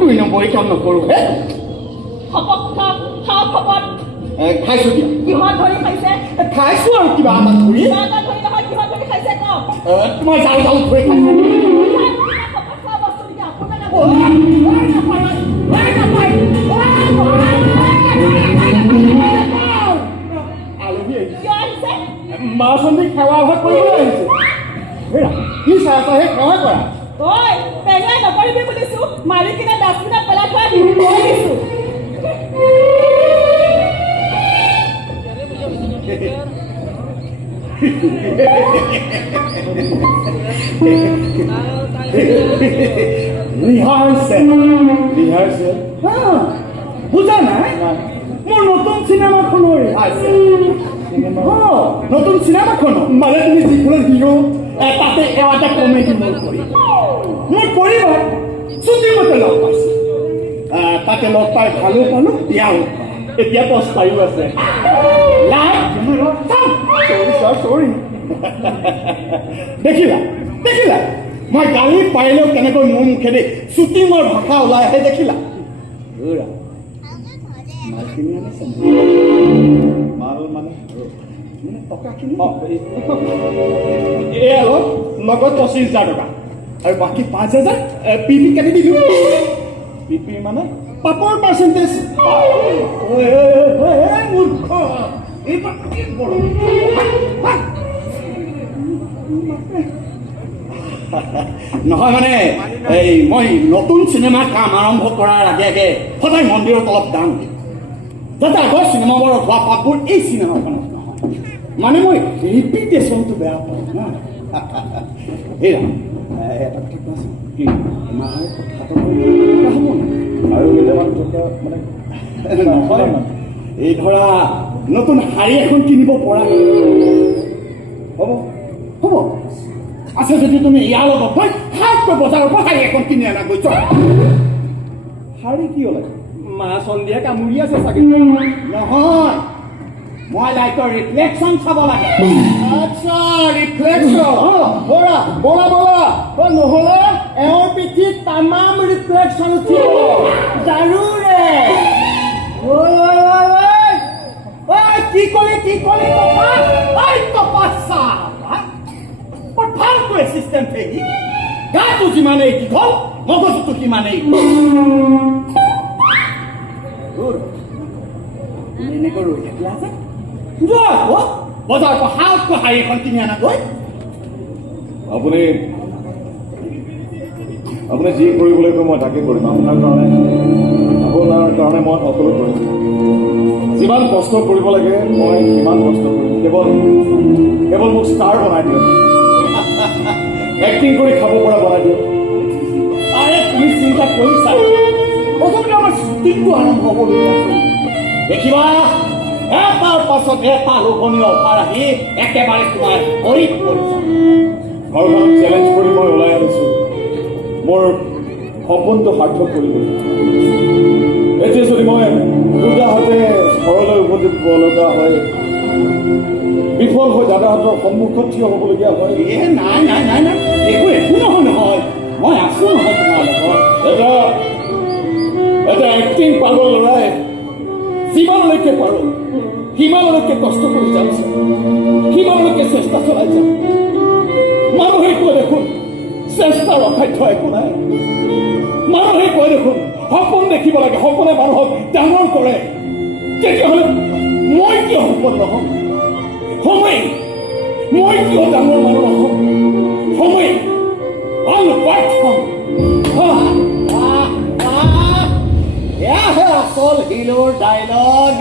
দুই নম্বৰী কাম নকৰোঁ হে খাইছোঁ দিয়া কিহত ধৰি খাইছে খাইছোঁ আৰু কিবা এটা ধৰি ধৰি নহয় কিহত ধৰি খাইছে কওক তোমাৰ জাল জাল ধৰি খাইছোঁ মাছ আনি সেৱা ভাগ কৰিবলৈ আহিছে কি চাহ চাহে সেৱা কৰা ঐ পেঙাই নকৰিবি বুলিছো মাৰি কিনে ডাষ্টবিনত পেলাই থৈ দিছো ৰিহাৰ্চেল বুজা নাই মোৰ নতুন চিনেমাখনৰ ৰিহাৰ্চেল নতুন চিনেমাখন মানে তুমি যিখন হিৰো তাতে এটা কমেডি মোৰ কৰি মোৰ পৰিবাৰ শ্বুটিঙতে লগ পাইছে তাতে লগ পাই ভালো পালো বিয়াও এতিয়া পস্তাইও আছে দেখিলা দেখিলা মই গালি পাৰিলেও কেনেকৈ মোৰ মুখেদি শ্বুটিঙৰ ভাষা ওলাই আহে দেখিলা মালখিনি আনিছে মাল মানে টকাখিনি এয়া লগত 25,000 টকা আৰু বাকী 5,000 পিপি কাটি দিলোঁ পিপি মানে পাপৰ পাৰ্চেণ্টেজ মূৰ্খ নহয় মানে এই মই নতুন চিনেমাৰ কাম আৰম্ভ কৰাৰ আগে আগে সদায় মন্দিৰত অলপ দাম দিওঁ যাতে আগৰ চিনেমাবোৰত হোৱা পাপবোৰ এই চিনেমাখনত নহয় মানে মই ৰিপিটেশ্যনটো বেয়া পাওঁ না এৰা এটা কথা কোৱাচোন কি মাৰ কথাটো হ'ব না আৰু কেইটামান টকা মানে নহয় এই ধৰা নতুন শাৰী এখন কিনিব পৰা হ'ব হ'ব আছে যদি তুমি ইয়াৰ লগত মই খাওঁকৈ বজাৰৰ পৰা শাৰী এখন কিনি আনা গৈছ শাৰী কি হ'লে মা চন্দিয়া কামুৰি আছে চাগে নহয় মই লাইটৰ ৰিফ্লেকশ্যন চাব লাগে আচ্ছা ৰিফ্লেকশ্যন বৰা বৰা বৰা নহ'লে এওঁৰ পিঠিত তামাম ৰিফ্লেকশ্যন উঠিব জাৰুৰে কি ক'লে তপাচ্ছা বৰ ভালকৈ এছিষ্টেণ্ট হেৰি গাটো যিমানেই দীঘল মগজুটো সিমানেই এনেকৈ ৰৈ থাকিলা যে যোৱা আকৌ বজাৰৰ পৰা হাতকৈ শাৰী এখন কিনি আনাগৈ আপুনি যি কৰিবলৈ কয় মই তাকে কৰিম আপোনাৰ কাৰণে মই সকলো কৰিম যিমান কষ্ট কৰিব লাগে মই সিমান কষ্ট কৰিম কেৱল মোক ষ্টাৰ বনাই দিয়ক এক্টিং কৰি খাব পৰা বনাই দিয়ক আৰে তুমি চিন্তা কৰিছা প্ৰথমতে আমাৰ শ্বুটিংটো আৰম্ভ হ'বলৈ আছে দেখিবা এটাৰ পাছত এটা লোভনীয় অফাৰ আহি একেবাৰে তোমাৰ ভৰিত পৰিছে ঘৰখনক চেলেঞ্জ কৰি মই ওলাই আহিছোঁ মোৰ সপোনটো সাৰ্থক কৰিবলৈ এতিয়া যদি মই দুটাহাতে ঘৰলৈ উভতি দিব লগা হয় বিফল হৈ দাদাহঁতৰ সন্মুখত থিয় হ'বলগীয়া হয় নাই নাই নাই নাই একো নহয় মই আছোঁ নহয় তোমাৰ লগত এটা এক্টিং পাগল ল'ৰাই যিমানলৈকে পাৰোঁ সিমানলৈকে কষ্ট কৰি যাম সিমানলৈকে চেষ্টা চলাই যাম মানুহে কয় দেখোন চেষ্টাৰ অসাধ্য একো নাই মানুহে কয় দেখোন সপোন দেখিব লাগে সপোনে মানুহক ডাঙৰ কৰে তেতিয়াহ'লে মই কিয় সপোন নহ'ম মই কিয় ডাঙৰ মানুহ নহ'ম আচল হিৰোৰ ডাইলগ